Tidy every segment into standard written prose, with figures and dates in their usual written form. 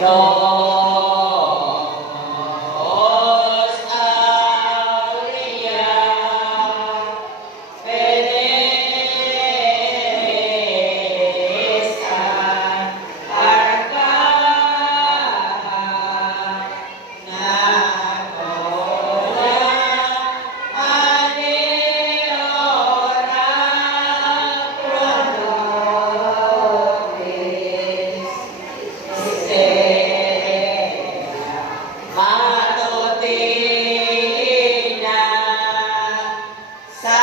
Domos aurea federesa arcana nacola aneora pronobis matutina sa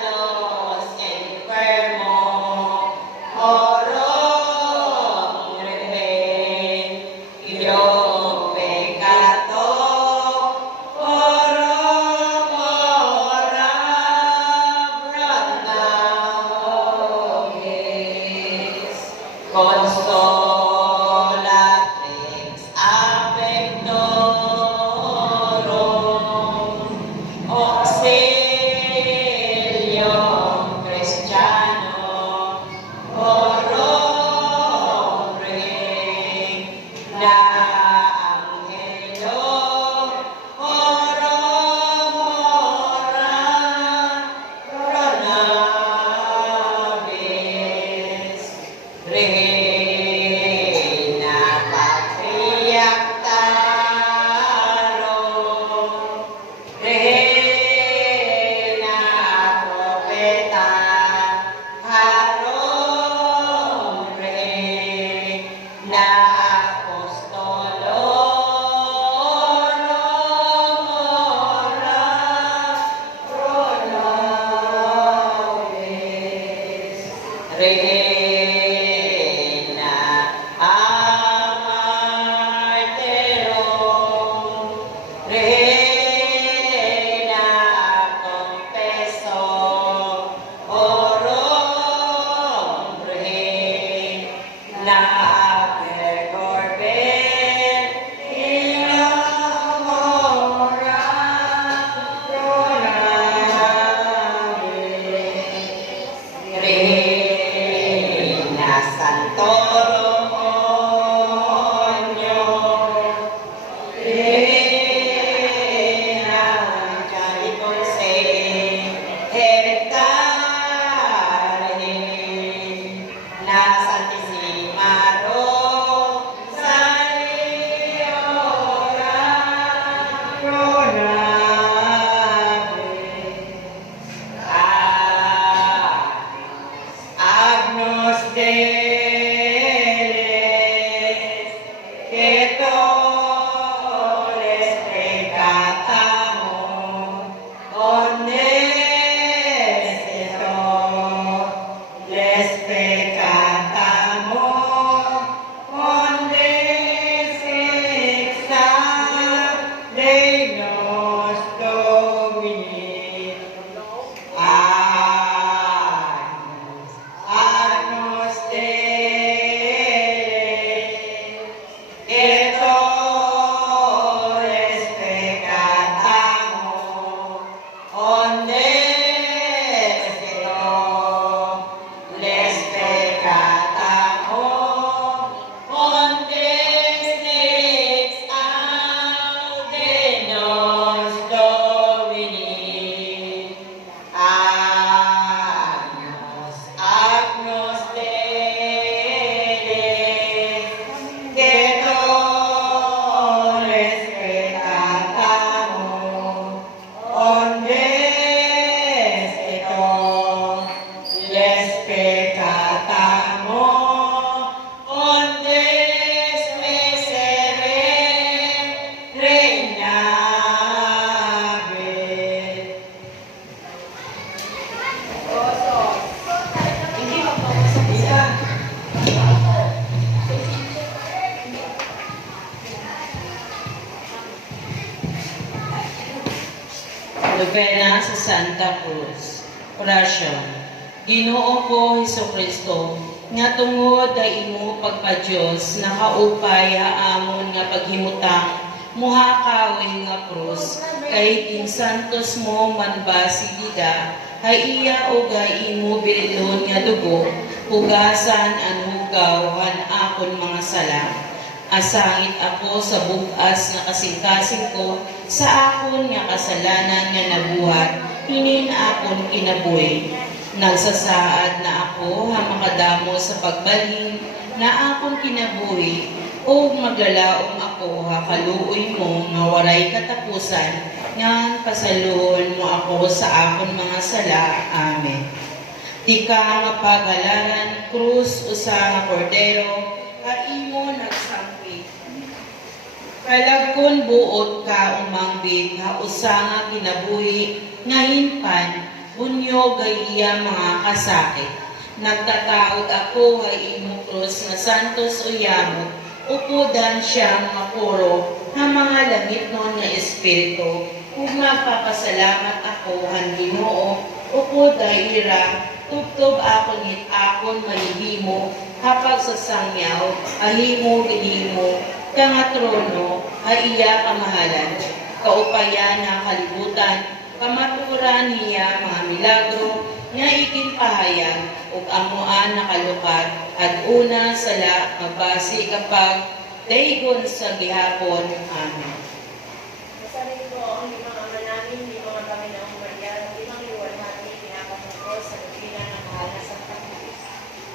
los enfermos orom remedium peccato orom ora pro nobis consolatrix affectorum auxilium Christianum orom regna angelo orom ora pro nobis Regina Patriarcharum Regina Prophetarum Regina Apostolorum ora pro nobis Regina Amarterum Regina Confesso orum Regina Vergorben illam ora pro nobis Regina Santorum Onium Regina Angelicum Se Hectare Santissima Rosario ora pro nobis Agnus Deles, que toles peccatamus, onestito, les peccatamus, ondesixa Dei nos Domini. Agnus Dei, et oles peccatamus, ondestito, les peccatamus, ondestix aude nos Domini. Agnus Dei, que toles peccatamus, ondestito, les peccatamus, ondes miserere reinabe. Novena sa Santa Cruz. Orasyon. Ginoo ko Hesukristo, nga tungod ay imo pagpa-Dios nakaupay amon nga paghimutang muhakawin nga krus kay kinsantos mo manbasigida hay iya o imo bililon nga dugo Hugasan ang hugaw, han akon mga sala. Asangit ako sa bugas na kasing-kasing ko, sa akon nga kasalanan nga nabuhat, hinin akon kinabuhi. Nagsasaad na ako ha makadamo sa pagbalhin, na akon kinabuhi, o maglalaom ako ha kaluoy mo nga waray katapusan, nga pasaluhon mo ako sa akon mga sala. Amen. Di ka nga pagalaran, krus usa nga kordero, kaimo nagsampi. Kalagkon buot ka umangbig, ha usa nga kinabuhi, nga himpan, bunyo gaya mga kasakit. Nagtataod ako ay imo krus nga santos uyamot, upudan siya mga puro, ha mga langit nun nga espiritu, kung magpapasalamat ako han Ginoo, upod ay ira, tubtob ako ngit akon malihimo, hapag sa sangyaw, ahimo dinimo, kanga trono, iya kamahalan, kaupayan na kalibutan, kamaturan niya mga milagro, nga ikinpahayag, ug amuan nakalukat, at una sala mabasi kapag daygon sa gihapon. Amen. Masabi ko ang limang ama namin, limang kami na umaryan, limang liwanhati, pinapatungkol sa lubina ng mahal na Santa Cruz.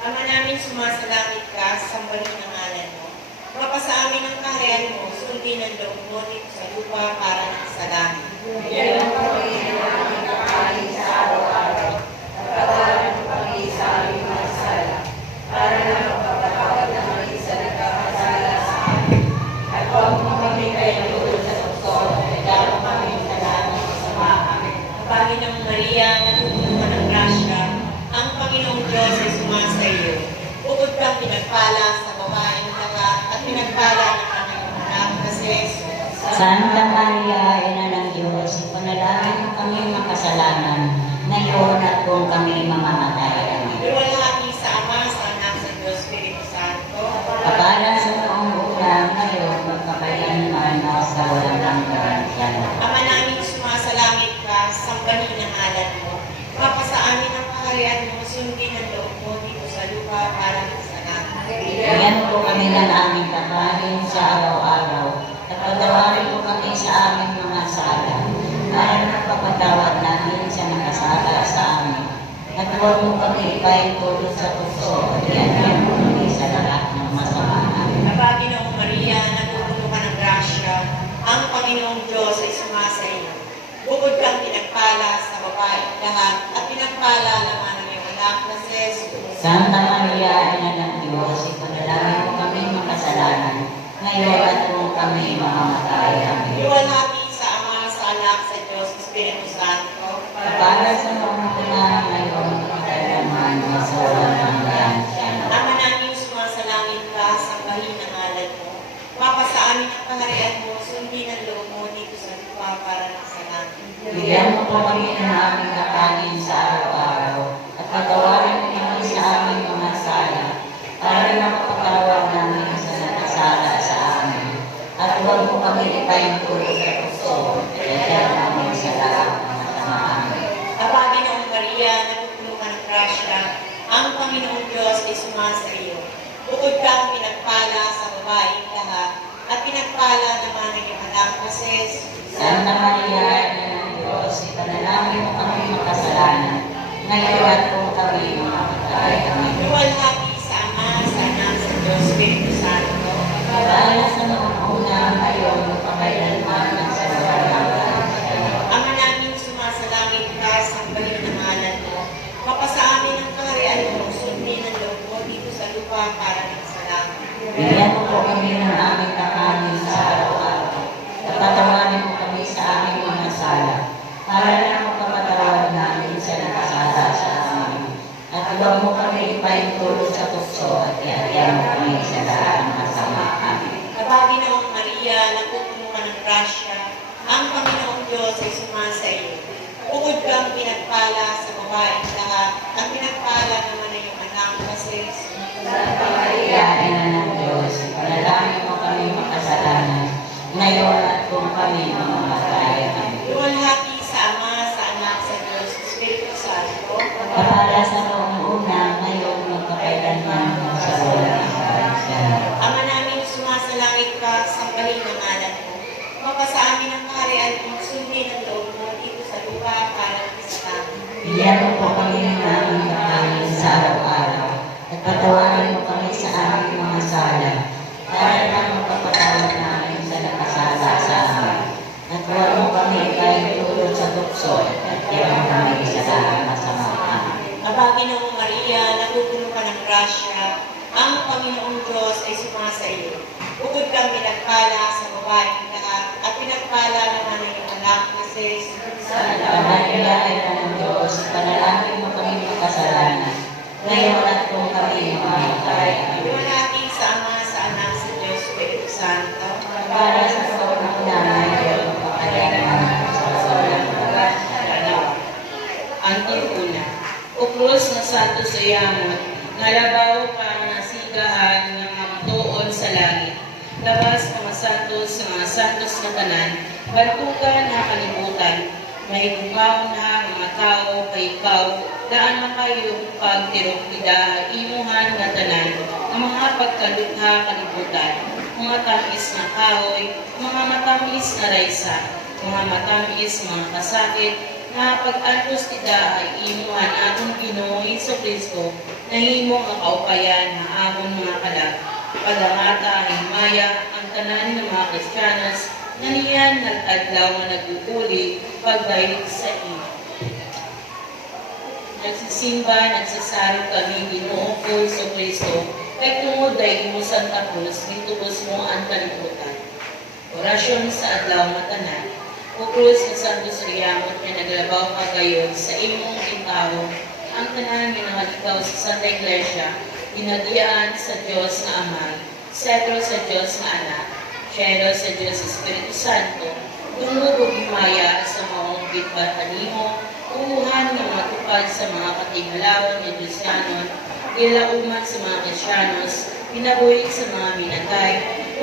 Ama namin, sumasalangit ka, sambahin ang ngalan mo. Mapasa amin ang kaharian mo, sundin ang loob mo dito sa lupa para ng sa langit. Bigyan mo kami ng aming kakain sa araw-araw. Pagpatawaran mo kami sa aming mga sala, para na magpapatawad ng mga isa nagkakasala sa amin. At huwag mo kami kayo doon sa tukso, at dalaw kami sa lahat ng masama. Amen. Panginoong Maria, natutunan ng grasya, ang Panginoong Diyos ay sumasa iyo. Bukod kang pinagpala sa babaeng lahat, at pinagpala ng kanyang anak na si Jesus. Santa Maria, Ina ng Diyos, ipanalangin mo kami makasalanan, ngayon at kung kami mamamatay. Amen. Luwalhati sa Ama, sa Anak, sa Diyos, Espiritu Santo. Kapala sa noong una, ngayon, magkakailanman sa walang hanggan. Amen. Ama namin, sumasalangit ka, sambahin ang ngalan mo. Mapasa amin ang kaharian mo, sundin ang loob mo dito sa lupa para sa langit. Bigyan mo kami ng aming kakain sa araw-araw, at patawarin mo kami sa aming mga sala, para napapatawad namin sa nakasala sa amin. At huwag mo kami ipaintulot sa tukso, at iyan mo kami sa lahat ng masama. Amen. Aba, Ginoong Maria, natutunan ka ng grasya, ang Panginoong Diyos ay sumasa iyo. Bukod kang pinagpala sa babaeng lahat, at pinagpala naman ang iyong anak na si Jesus. Santa Maria, Ina ng Diyos, ipanalangin mo kami makasalanan, ngayon at kung kami mamamatay. Amen. Luwalhati sa Ama, sa Anak, sa Diyos, Espiritu Santo. Para sa noong una, ngayon, magkailanman sa walang hanggan. Amen. Ama namin, sumasalangit ka, sambahin ang ngalan mo. Mapasa amin ang kaharian mo, sundin ang loob mo dito sa lupa para sa langit. Bigyan mo po kami ng aming kakanin sa araw-araw, at patawarin mo kami sa aming mga sala, para makapatawad namin sa nakasala sa amin. At huwag mo kami ipaintulot sa tukso, at iyan namin sa lahat ng masama. Amen. Aba, Ginoong Maria, natutunan ka ng grasya, ang Panginoong Diyos ay sumasa iyo. Bukod kang pinagpala sa babaeng lahat, at pinagpala naman ang iyong anak na si Jesus. Santa Maria, Ina ng Diyos, ipanalangin mo kami makasalanan, ngayon at kung kami mamamatay. Amen. Luwalhati sa Ama, sa Anak, sa Diyos, Espiritu Santo. Para sa noong una, ngayon, magpakailanman at sa walang hanggan. Ama namin, sumasalangit ka, sambahin ang ngalan mo. Mapasa amin ang kaharian mo, sundin ang loob mo dito sa lupa para sa langit. Bigyan mo po kami ng aming kakanin sa araw-araw, at patawarin mo kami sa aming mga sala, para na magpapatawad namin sa nakasala sa amin. At huwag mo kami ipaintulot sa tukso, at iyan mo kami sa lahat ng masama. Amen. Aba, Ginoong Maria, natutunan ka ng grasya, ang Panginoong Diyos ay sumasa iyo. Bukod kang pinagpala sa babaeng lahat, at pinagpala naman ang iyong anak na si Jesus. Santa Maria, Ina ng Diyos, ipanalangin mo kami makasalanan, ngayon at kung kami mamamatay. Amen. Luwalhati sa Ama, sa Anak, sa Diyos, Espiritu Santo. Para sa noong una, ngayon, magpakailanman grasya, ang Panginoong Diyos ay sumasa iyo. Bukod kang pinagpala sa babaeng lahat, at pinagpala naman ang iyong anak na si Jesus. Pagkakailangan na ng Diyos, panalangin mo kami makasalanan. Ngayon at kung kami mamamatay. Iwanagin sa Ama, sa Anak, sa Diyos, Espiritu Santo. Para sa pagkakunahan ng Diyos, pagkakailangan sa walang hanggan. Antifuna. O krus na santo sa yamon, nalabaw ka nasigahan ng mga bituon sa langit. Labas mga santos na tanan, bantugan na kalibutan, mahigupaw na mga tao kay ikaw, daan na kayo pagtirok ida, imuhan na tanan, ang mga pagkalutha kalibutan, mga tamis na kahoy, mga matamis na raysa, mga matamis mga kasakit, na pag-antos tida ay imuhan akong Ginoo Jesu-Kristo, na himong ang kaupayan na amon mga kalag. Padangata himaya ang tanan ng mga Kristiyanos, na niyan nag-adlaw nga nag-uuli pagdahil sa iyo. Nagsisimba, nagsasaro kami Ginoo ko Jesu-Kristo, kay tungod ay imo Santa Cruz, nitubos mo ang kalibutan. Orasyon sa adlaw matanan. O Cruz ng Santo Soriamot na naglabaw ka gayon sa imong itaw, ang tanan ginahaligaw sa Santa Iglesia, ginagiyaan sa Diyos na Ama, sentro sa Diyos na Anak, syero sa Diyos Espiritu Santo, tungod o himaya sa maong bitbatanimo, uhan ng matupad sa mga katingalawan ng Diosyanon, ilauman sa mga Kristiyanos, pinabuhig sa mga minatay,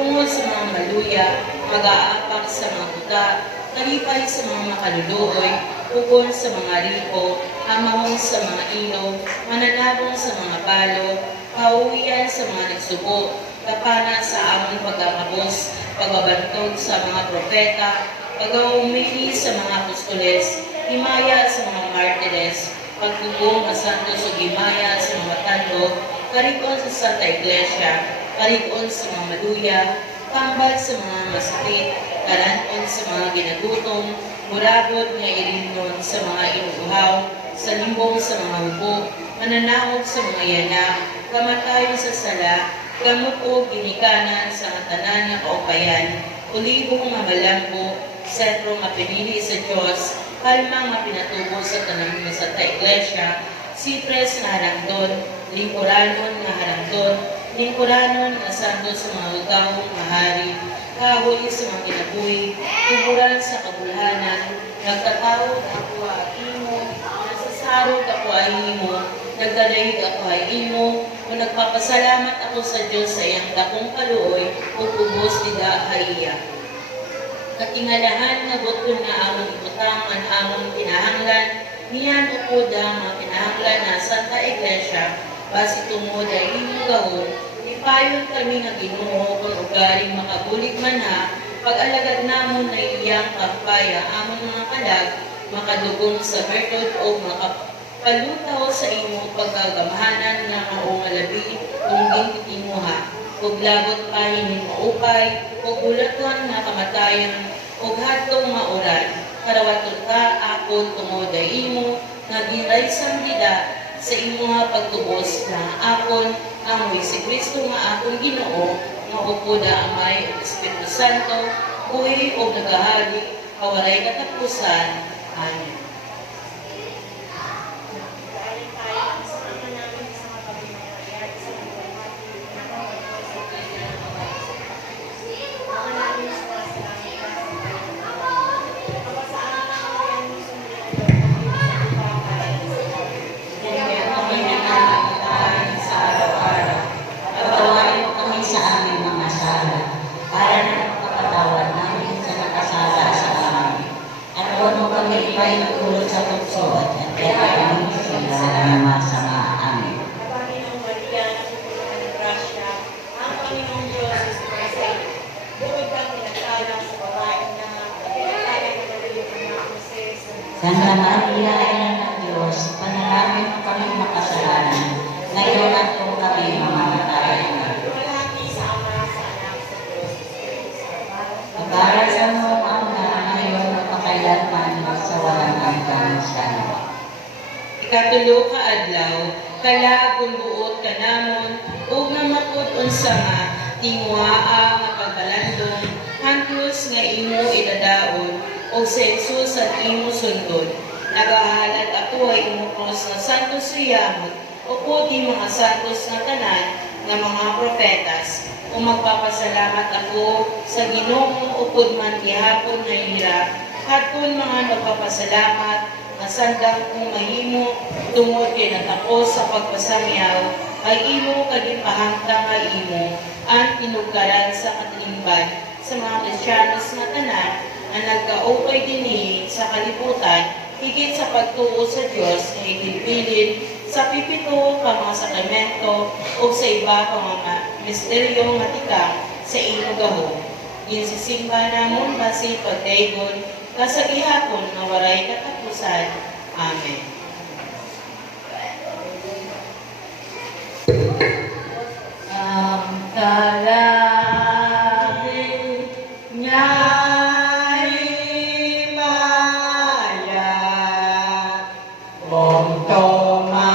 tungod sa mga maluya, mag-aapak sa mga buta, kalipay sa mga makaluluoy, ukon sa mga ripo, amahong sa mga ilaw, mananabong sa mga balo, pauwian sa mga nagsubo, kapana sa among pagkakabos, pagbabantog sa mga propeta, pag-umili sa mga apostoles, himaya sa mga martires, pagtubong ang santos o himaya sa mga tando, karikon sa Santa Iglesia, karikon sa mga maluya, tambal sa mga masakit, karanon sa mga ginagutom, murabot nga irinon sa mga inuuhaw, sa limbong sa mga hubog, mananakot sa mga yanak, kamatayon sa sala, gamot o ginikanan sa katanan ng kaupayan, ulibong mabalambo, sentro mapinili sa Diyos, kalmang mapinatubo sa tanang ng Santa Iglesia, sipres na harangdon, lingkuranon na harangdon, lingkuranon na santo sa mga ugawong mahari, kahuli sa mga kinabuhi, kuburan sa kabulhanan, nagtatawag ako ay imo, nasasarog ako ay imo, nagdadahig ako ay imo, o nagpapasalamat ako sa Diyos sa iyang dakong kaluoy, o kubos nida haiya. Katingalahan na buto na among ibutang ang among pinahanglan, niyan upod ang mga pinahanglan na Santa Iglesia, basi tungod ay imong gahon, ipayon kami nga Ginoo kung ugaring makabulig man ha, pag-alagad namon na iyang kampaya amon mga kalag, makadugong sa bertod o makapalutaw sa imo pagkagamahanan nga maong alabi kung gintitin mo ha, ug labot pahin maupay, ug ulaton nga kamatayon, ug hadtong mauran, karawaton ka akon tungod ay imo, nga ginraysang dida sa imo nga pagtubos na akon ang si Kristo nga akong Ginoo, nga upoda amay o Espiritu Santo, buhi o nagahagi, kawaray katapusan. Amen. Dahil tayo ang sama namin sa mga pagmamahal, sa mga pagmamahal, mga namin sumasalangit ka sa Panginoon. Kapasaan na ang yan mo sa mga Kaya kami nananampalataya sa araw-araw. Patawarin mo kami sa aming mga sala, para na magpapatawad namin sa nakasala sa amin. At huwag mo kami ipahinagulot sa tukso at kaya kami sila ng masama. Amen. Panginoong Maria, napupunan ng grasya, ang Panginoong Diyos ay sumasa iyo. Bukod kang pinagtala sa babaeng na pinagtala ng Maria ng mga Moses. Santa Maria, Ina ng Diyos, panalangin mo kami makasalanan, ngayon at kung kami mamamatay. Lumalaki sa Ama, sa Anak, sa Diyos, Espiritu Santo. Pagkarasan mo ang na ngayon at pakailanman sa walang hanggang siya. Ikatulo ka adlaw, kala kung buot ka namo usa nga tinguaa nga pagkalandong hangtod nga imo idadaon o sa Jesus at imo sundod. Nagahalad ako ay imo krus nga santos suyamot o puti mga santos nga tanan nga mga profetas. O magpapasalamat ako sa Ginoo upod man gihapon nga hirap, hadton mga nagpapasalamat nga sandang kung mahimo tungod kay natapos sa pagpasamyaw ay imo kadipahangtang nga imo ang tinugkaran sa katilingban sa mga Kristiyanos nga tanan ang nagkaupay dinhi sa kalibutan higit sa pagtuo sa Dios nga itinbilin sa pipito ka mga sakramento o sa iba pa mga misteryo nga tikang sa imo gahom. Ginsisimba namon basi pagdaygon kasagihapon nga waray katapusan. Amen. Ang kalangit niya'y maya, kung tumaan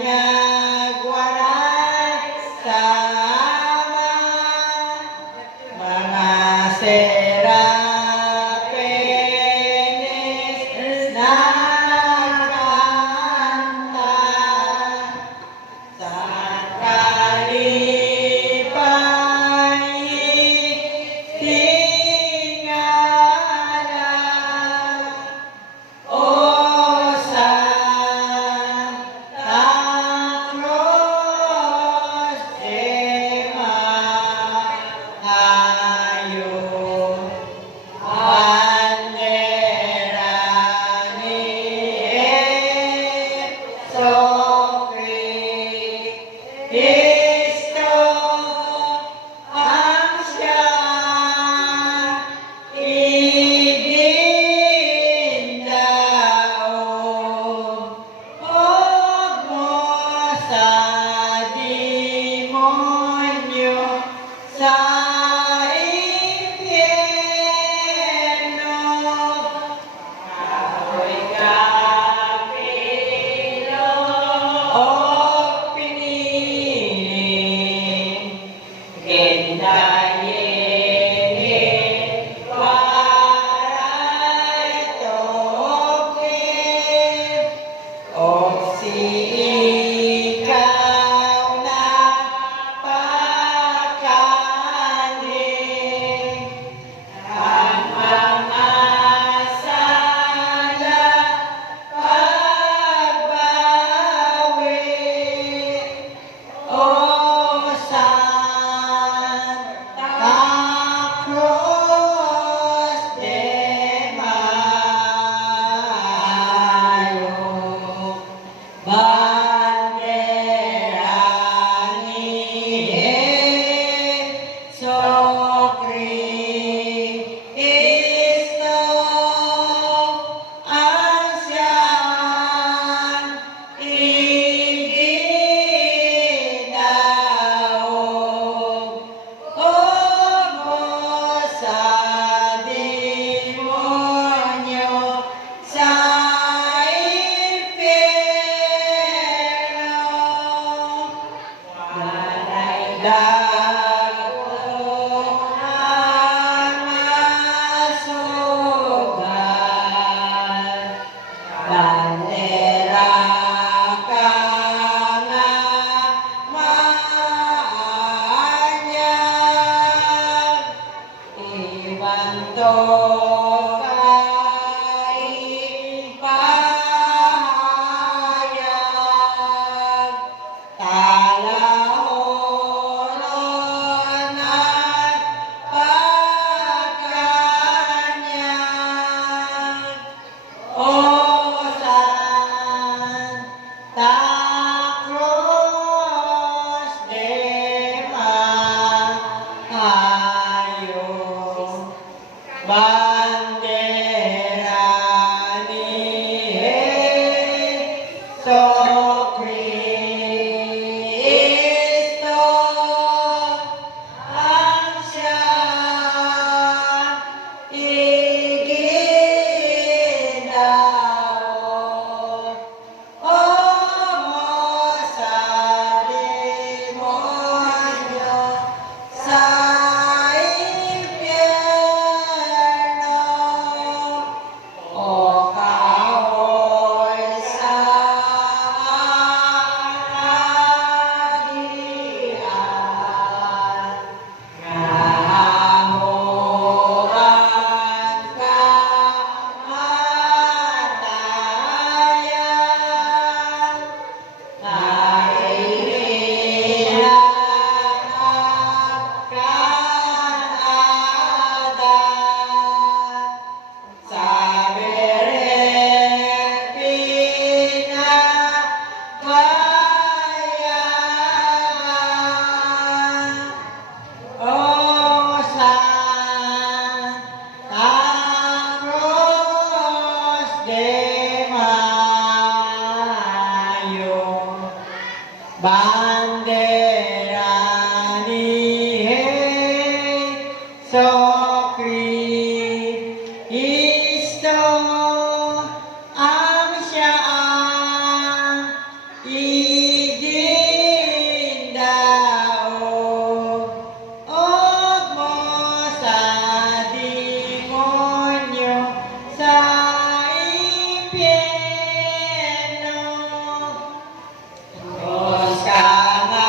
niya'y waray sama, mga serapines na kanta sa kalipay tingala o Santa Cruz de Mayo, bandera ni Jesucristo ang siyang idindaog, huwag mo sa demonyo sa impyerno. Ako'y kapilo o pinili, gendayin waray tokip, o si ikaw na pakanin, ang mga sala pagbawi, o Santa Cruz de Mayo, bandera ni Jesucristo ang siyang idindaog, huwag mo sa demonyo sa impyerno. Walay dagko ang masugat, bandera ka nga maanyag, ibando kay pahayag, talahon bandera ni Jesu Kristo ang siyang igindaog og mo sa demonyo sa impyerno. Diyos ka nga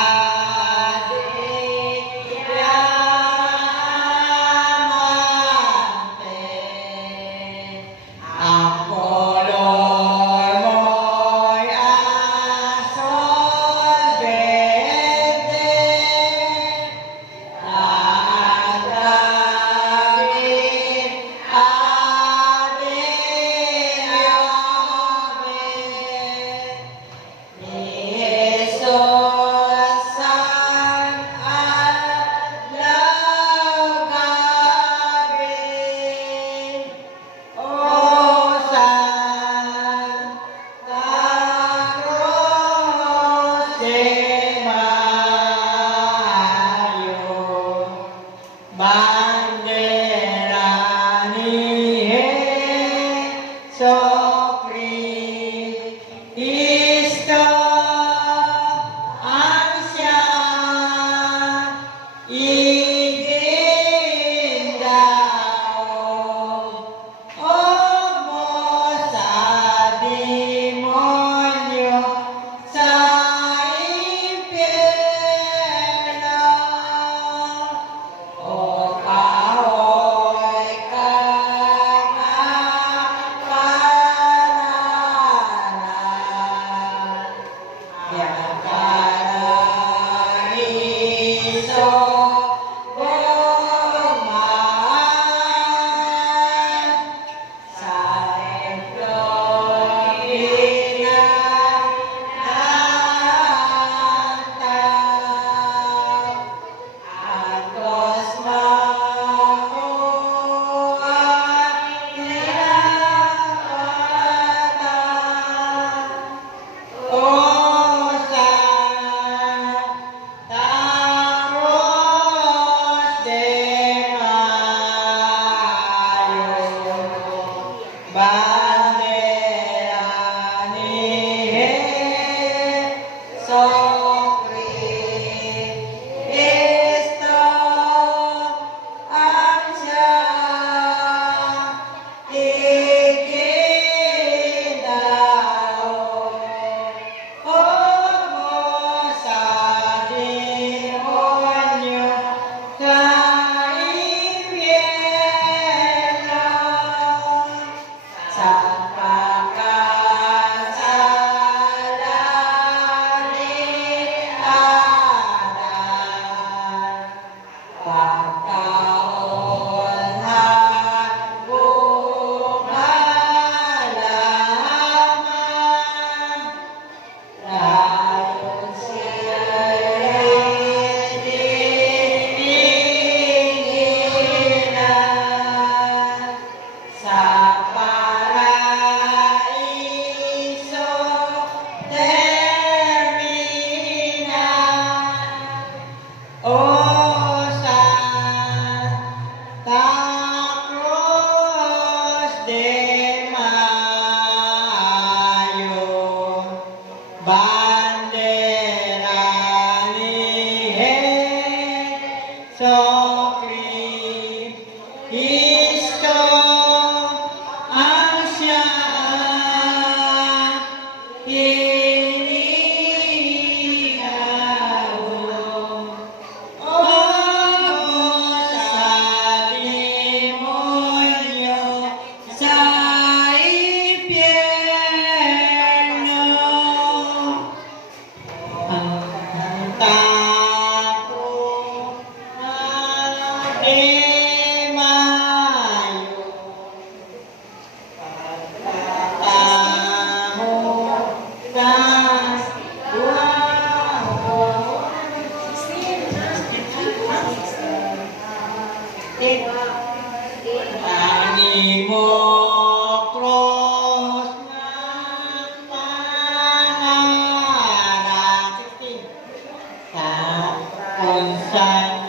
sa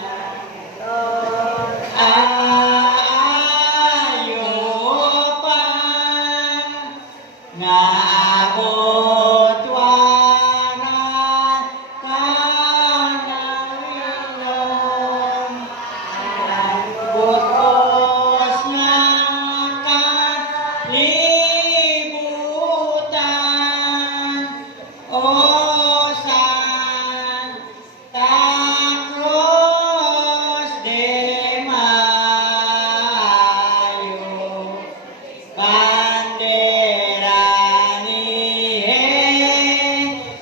aayo pa nga abot waran kanawilon butos nga kalibutan o Santa Cruz de Mayo, bandera ni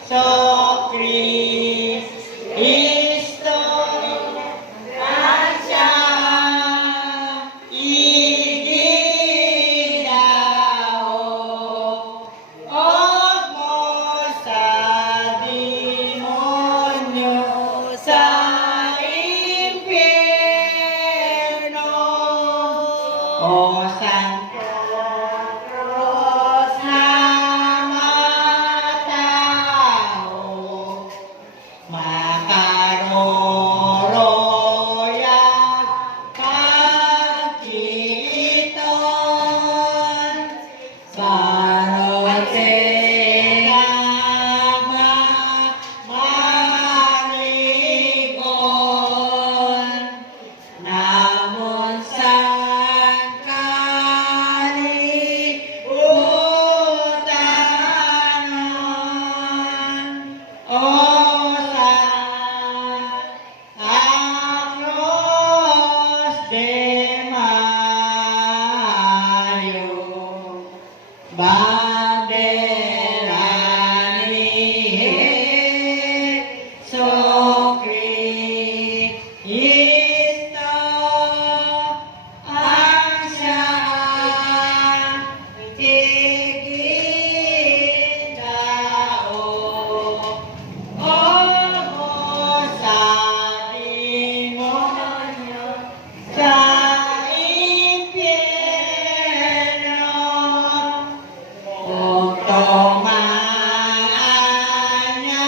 Jesucristo, asya iginao, mo sa demonyo sa impyerno. O Santo Cruz na matao, makaroroya kakiton, sarote marigon, namon sa kalibutanon, o Santa Cruz de Mayo, bandera ni Jesucristo, ang siyang iginao, o sa demonyo sa impyerno. Kung tumaan niya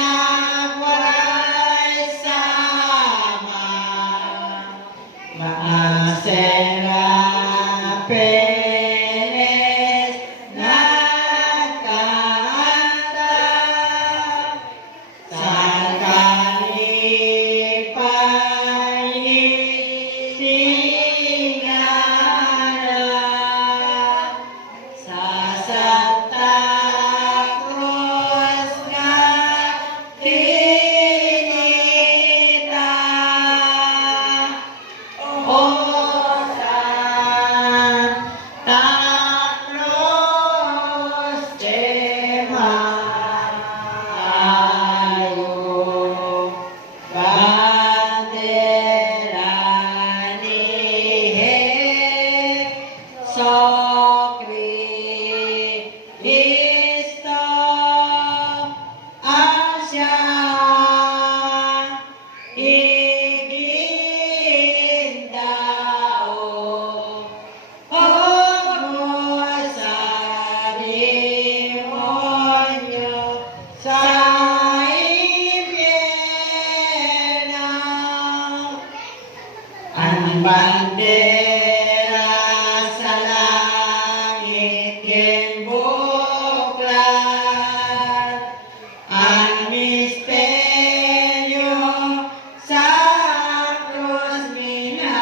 buhay sama, maaserapenes nagkanta sa kalipay itingarap sa Santa Cruz nga tinita, o Santa Cruz de Mayo, bandera ni Jesucristo, ang siyang iginao, o sa demonyo sa impyerno. Ang bandera sa langit gimbuklat, ang misteryo sa krus minahayag,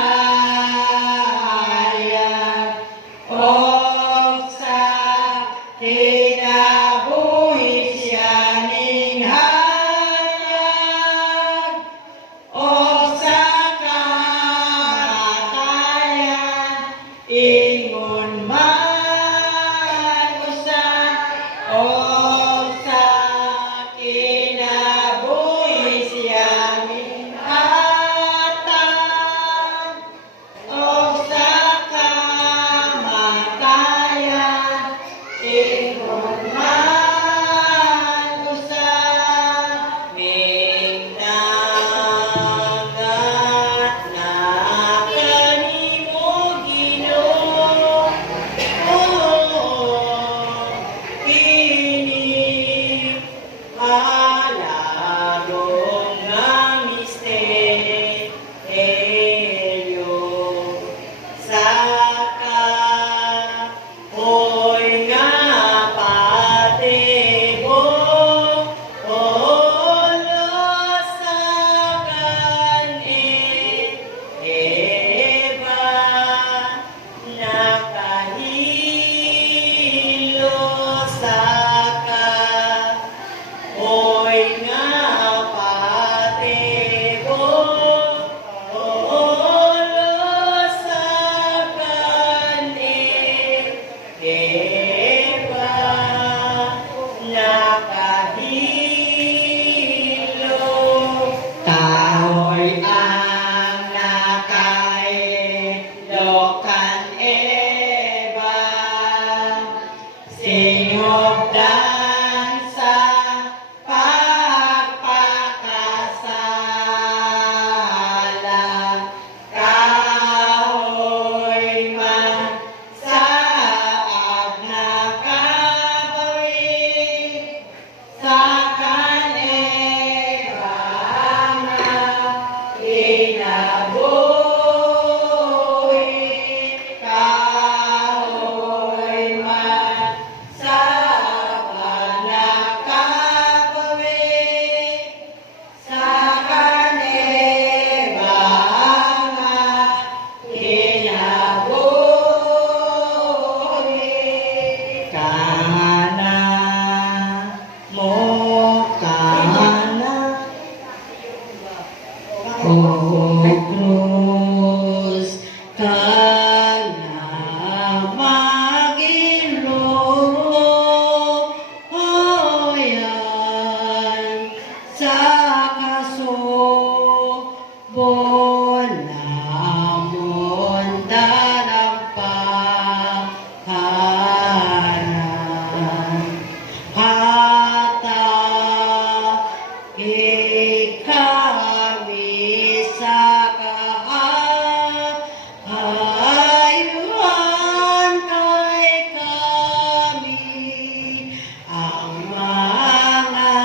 o sa kinabuhi siya ning hayag, o sa kamatay namon dalampahanan. Hata ikami sa kaayuhan kay kami ang mga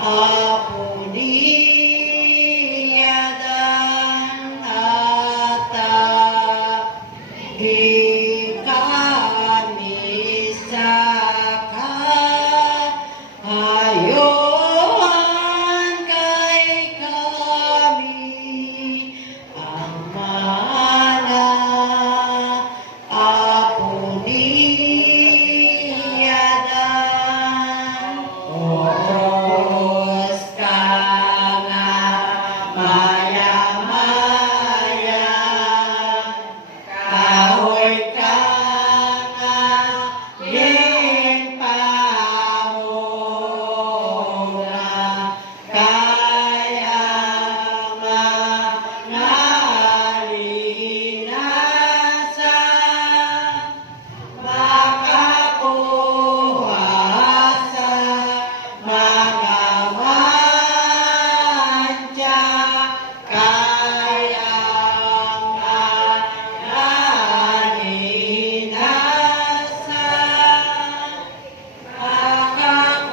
apo niya dan ata ikami sa kaayuhan kay kami ang mga apo niya dan oros ka nga maya-maya kahoy ka nga ginpauna kaya mangalinasa makakuha sa mga mantya kaya mangalinasa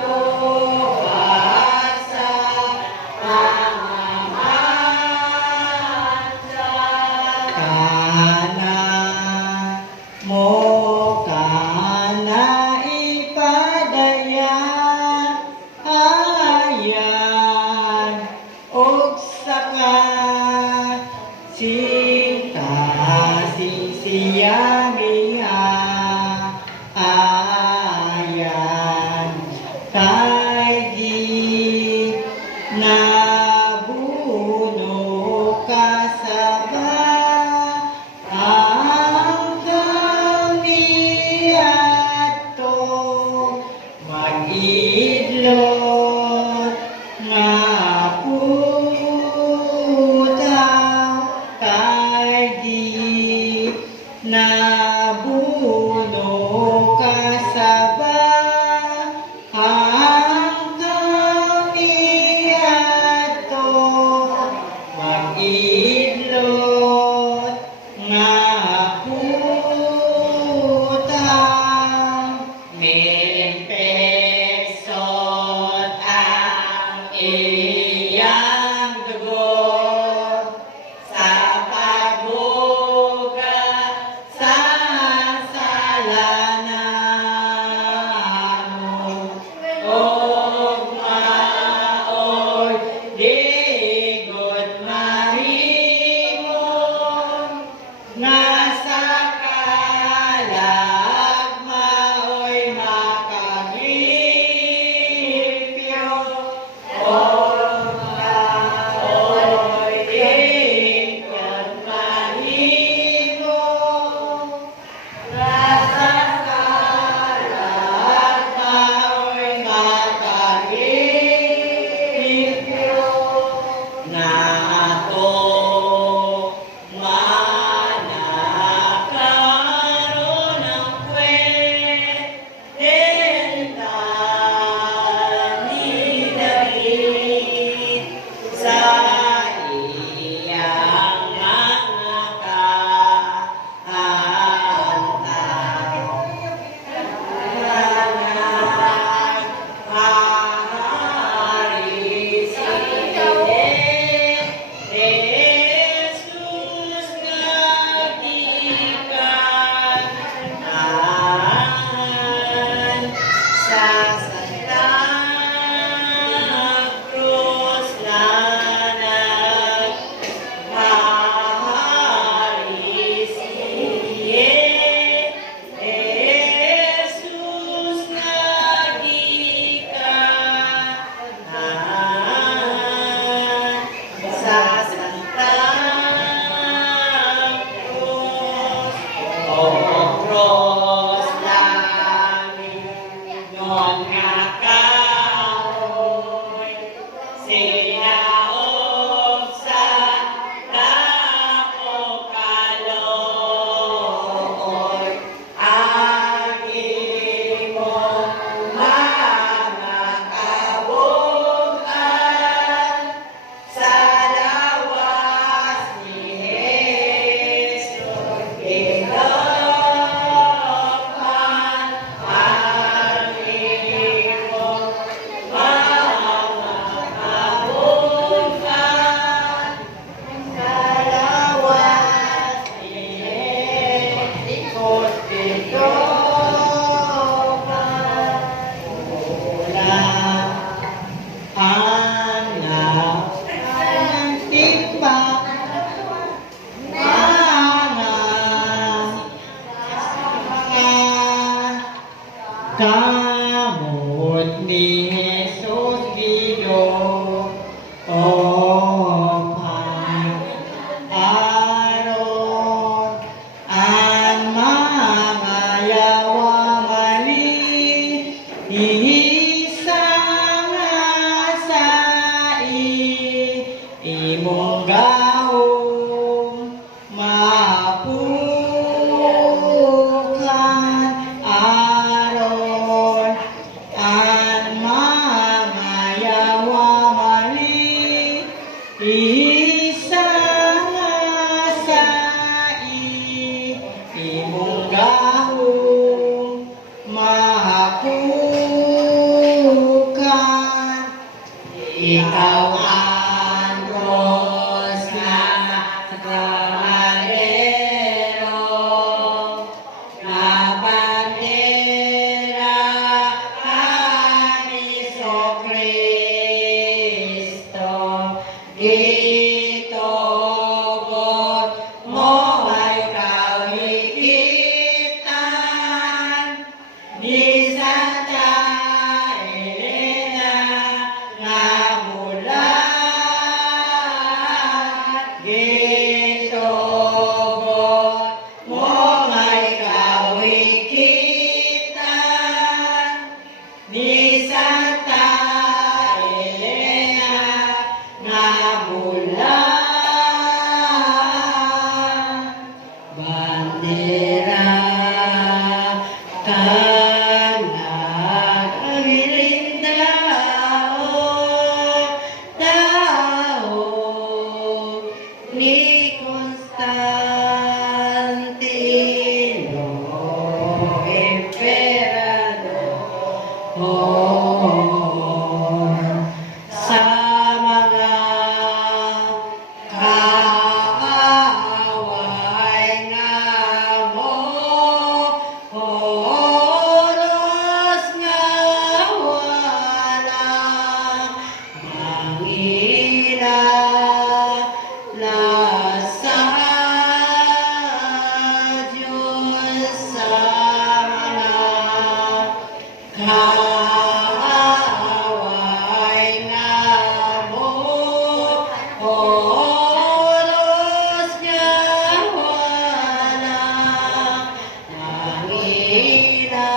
makakuha sa mga mantya kana mo kana ipadayan ayan og saka sinta siya niya ayan kay di nabuno ka sa ang kami ato mag-idlot nga puta kay di nabuno ka sa ang kami ang cross nga kamadero, nga bandera ni Kristo. Dito God mo ay kawikitan, ni Santa Elena nga bulan. Dito God mo ay kawikitan, ni Santa Elena nga bulan. Bandera kanang awiling tao ni Constantino Emperador, sa mga kaaway nga mo, oras nga walang mangilala sa Diyos, sa mga kaaway nga mo, oras nga walang mangilala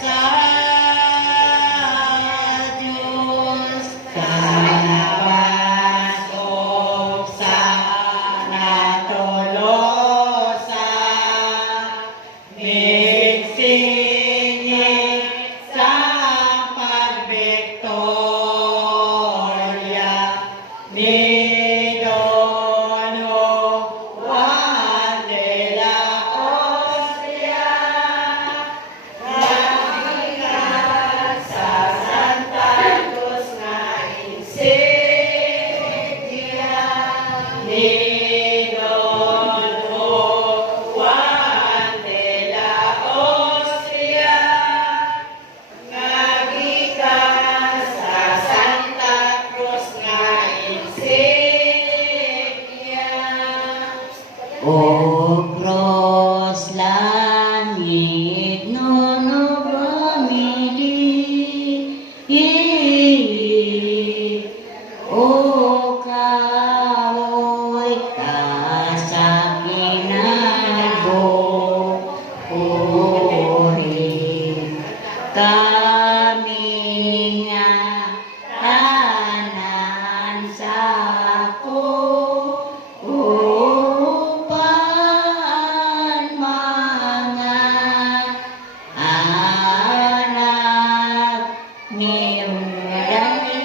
sa Diyos. Pasok sa natolosan, migsingit sa pagviktorya ni Don Juan de la Austria. Nagikan sa Santa Cruz nga insignia ni Don Juan de la Austria. Nagikan sa Santa Cruz nga insignia. O cross langit nono bumili, o kaoy sa kinabuhi, kami nga tanan sa upan mga anak ni kami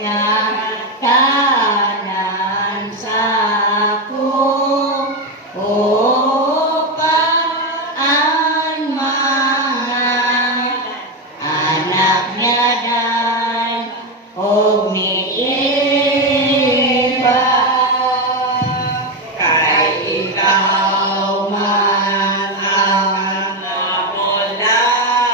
nga tanan sa upan mga anak niya dan og ni iba. Kay ikaw man ang namulan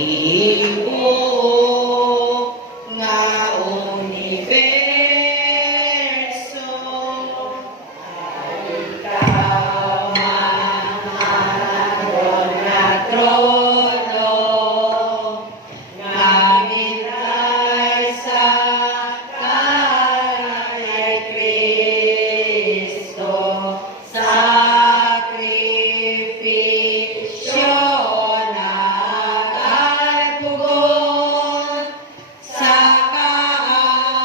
ibuo nga universo. Ikaw man ang na trono, ngamintay sa kay Kristo, sakripisyo na nagpugon sa kaalikod,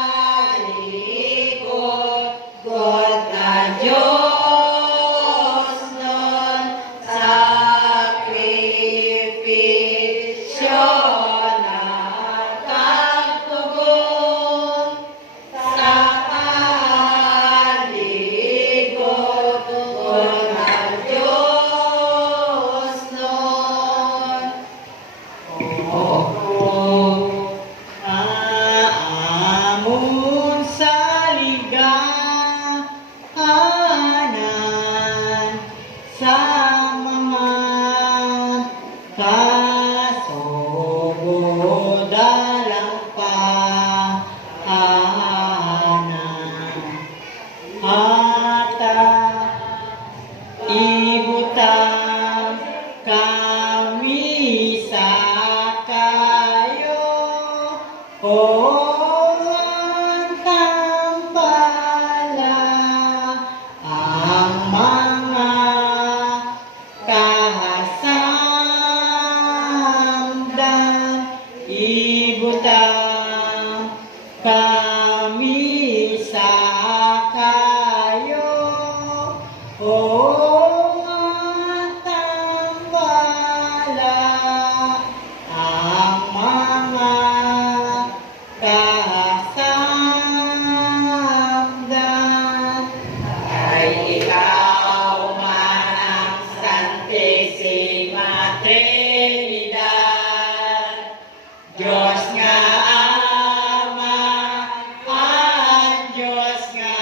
God na Diyos nun, sakripisyo na nagpugon sa kaalikod, God na Diyos nun. Aamon sa ligahanan sa mga kasogodalang pahanan. Ata ibutang kami sa kayo, o ang tambala, ang mga kahasamdan, ibutang kami sa kayo, o ang tambala, ang mga kahasamdan. Ay ikaw man ang Santissima Trinidad, Diyos nga Ama, ang Diyos nga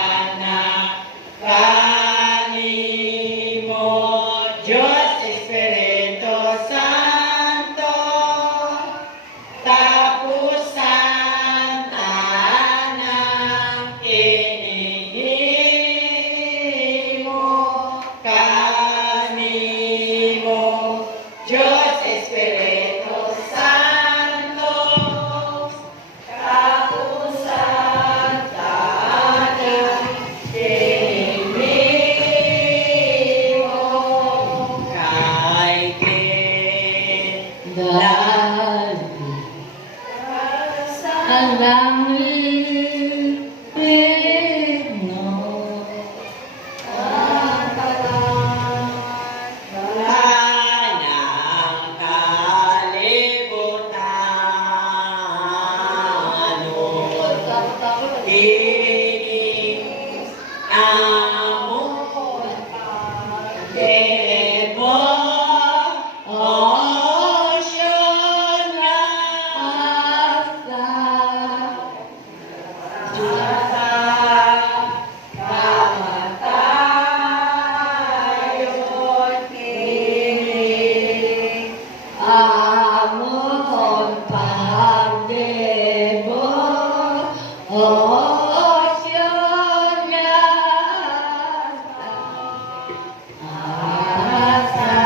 Anak, kanimo Diyos Espiritu Santo, tapusan tanang inihimo, kanimo Diyos Espiritu Santo, tapusan tanang inihimo, kay Dahil ang langit Lanang kalibutan, ining amon devotion nga kamatayon kini amon pagdebo osyon nga asa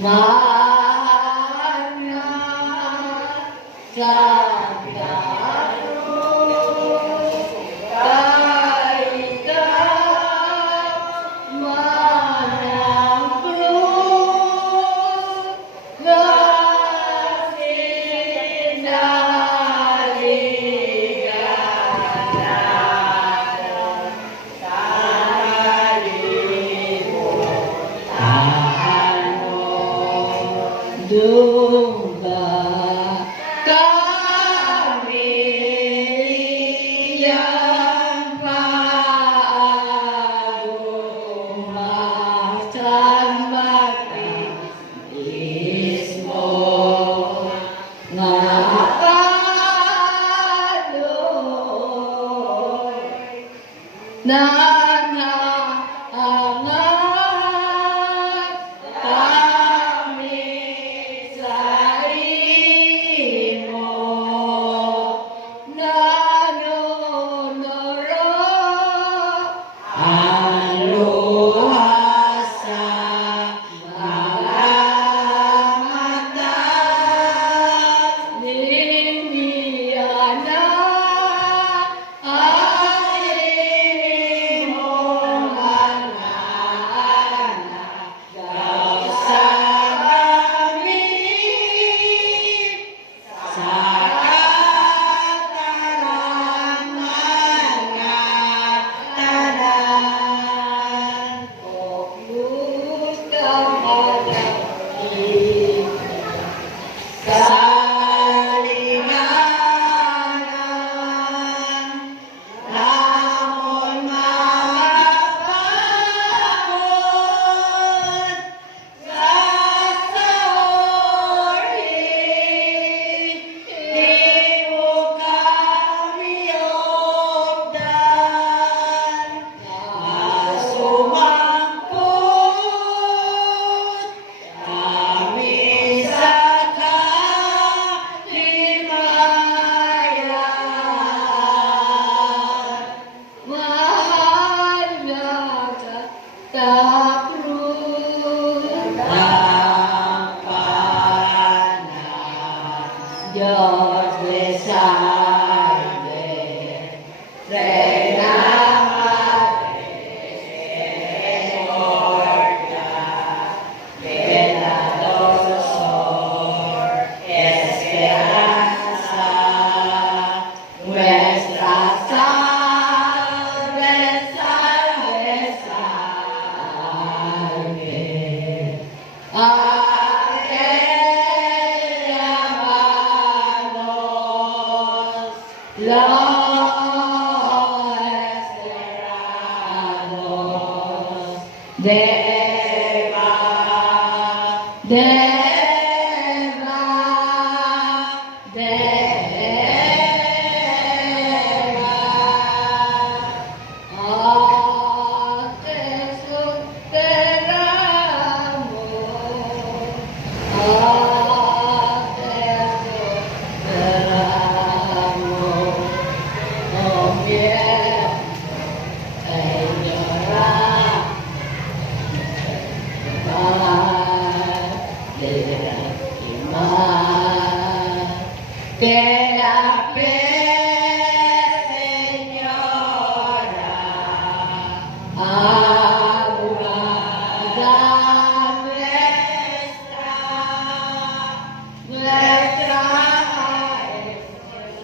mana Duga kami yang pagumatan baptismo esperados, Deva, Deva, Deva, a te superamos, a te superamos, oh bien, llorar, que la fe, Señora, aguarda nuestra es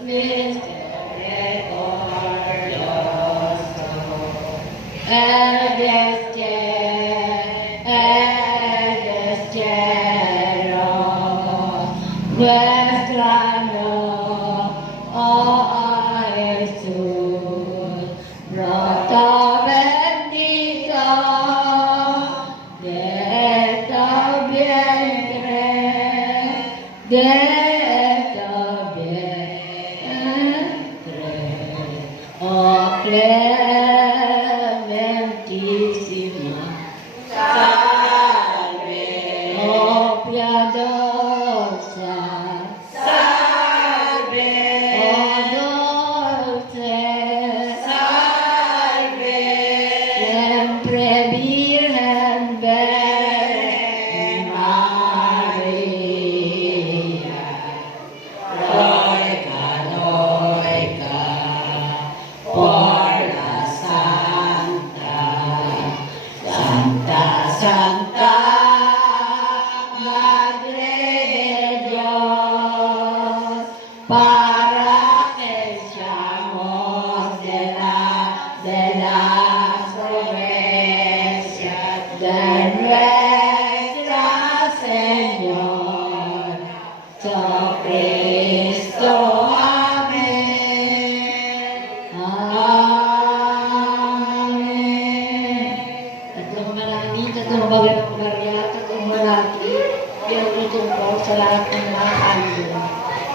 misericordioso. El destierro, nuestra no, oh Jesús, roto bendito de tu vientre, de tu vientre, oh clementísima, salve, oh piadosa, salve, oh dulce, salve, siempre Virgen Virgen María, Troika, Troika, por la Santa, Santa, Santa Madre de Dios, para que seamos de las promesas de nuestra Señora, Jesucristo. Amen. Amen. Tatlong maraming, tatlong bagay ng Maria, tatlong malaki, pinagtutungkol sa lahat ng mga kanyo.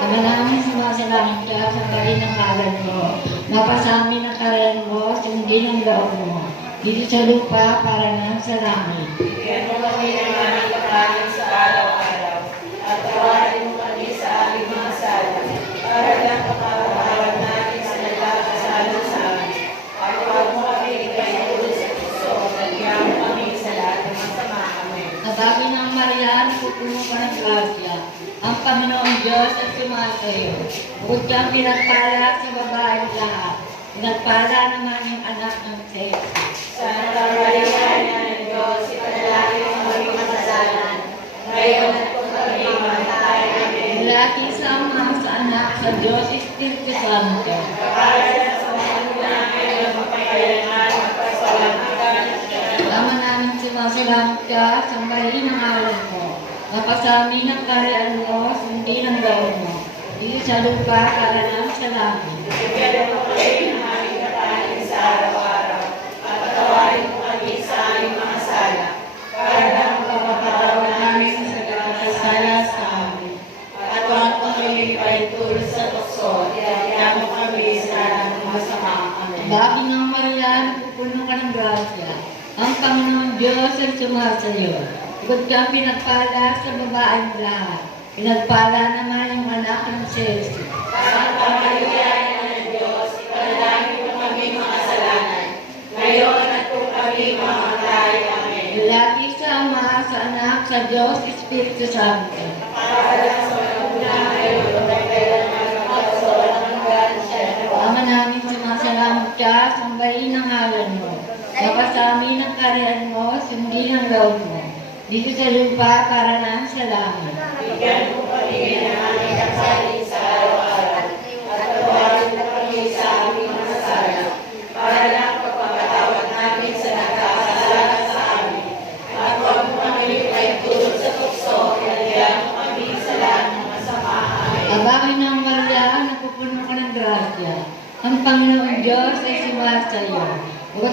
Ama namin sumasalangit ka sa bali ng ngalan mo. Napasamin ang karan mo, sundin ang loob mo. Dito sa lupa para nang sa langit. Bigyan mo kami ng aming kakanin sa araw-araw, at tawarin mo kami sa aming mga sala, para lang kapatawad natin sa nagkakasala sa amin. At huwag mo kami ipahintulot sa puso, nagyan mo kami sa lahat ng masama. Amen. Sabi ng Maria, pupuno ka ng grasya. Ang Panginoong Diyos ay sumasayo. Bukod kang pinagpala sa babae lahat. Pinagpala naman yung anak ng Sexy. Santa Maria, Ina ng Diyos, ipanalangin ang aming kasalanan, ngayon at kung kami mamatay. Amen. Lagi sa Ama, sa Anak, sa Diyos, Espiritu Santo. Para sa mga namin ang mapagkailangan, magpasalamatan. Ama namin sumasalamit ka, sambahin ang alam mo. Napasami ng kaharian mo, sundin ang loob mo. Dito sa lupa, para nang sa langit. Bigyan mo kami ng aming kakanin sa araw-araw, at patawarin mo kami sa aming mga sala, para lang mapapatawad namin sa nagkakasala sa amin. At huwag mo kami ipahintulot sa tukso, ilalagyan mo kami sa lahat ng masama. Amen. Sabi ng Maria, pupuno ka ng grasya. Ang Panginoong Diyos ay sumasayo. Bukod kang pinagpala sa babaeng lahat. Pinagpala naman yung anak ng Sexy. Santa Maria, Ina ng Diyos, ipanalangin mo kami makasalanan, ngayon at kung kami mamatay. Amen. Lagi sa Ama, sa Anak, sa Diyos, Espiritu Santo. Para sa una ngayon, magkailangan magpagsolan ng gansya. Ama namin sumasalamat ka, sambahin ang ngalan mo. Napasami ng kaharian mo, sundin ang loob mo. Dito sa lupa, para nang sa langit. Bigyan mo kami ng aming kakanin sa araw-araw, at tawarin mo kami sa aming mga sala, para lang pagpapatawad namin sa nagkakasala sa amin. At huwag mo kami ipahintulot sa tukso, ilalagyan mo kami sa lahat ng masama. Amen. Abangin ng Maria, napupuno ka ng grasya.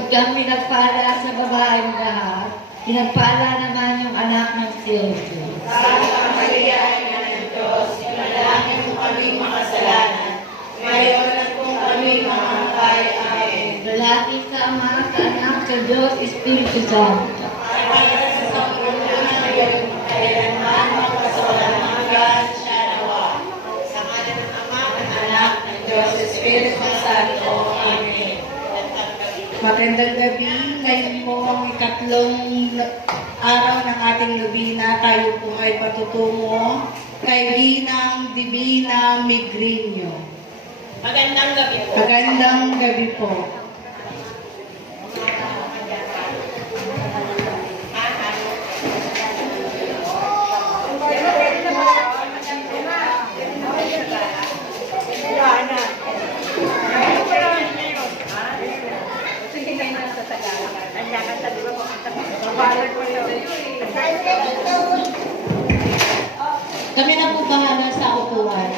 kang pinagpala sa babaeng lahat, pinagpala naman yung anak ng Siyempre. Santa Maria, Ina ng Diyos, ipanalangin mo kaming makasalanan, ngayon at kung kami mamamatay. Amen. Lalaki sa Ama, sa Anak, sa Diyos, Espiritu Santo. At sa sanggunian na ngayon, kailanman magkasawalang hanggan, siya nawa. Sa ngalan ng Ama, ng Anak, ng Diyos, Espiritu Santo. Amen. Magandang gabi. Ngayon po ang ikatlong araw ng ating lubina. Tayo po ay patutungo kay Ginang Divina Migrinyo. Magandang gabi po. Magandang gabi po. Kami na po bahala sa upuan.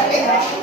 Amen.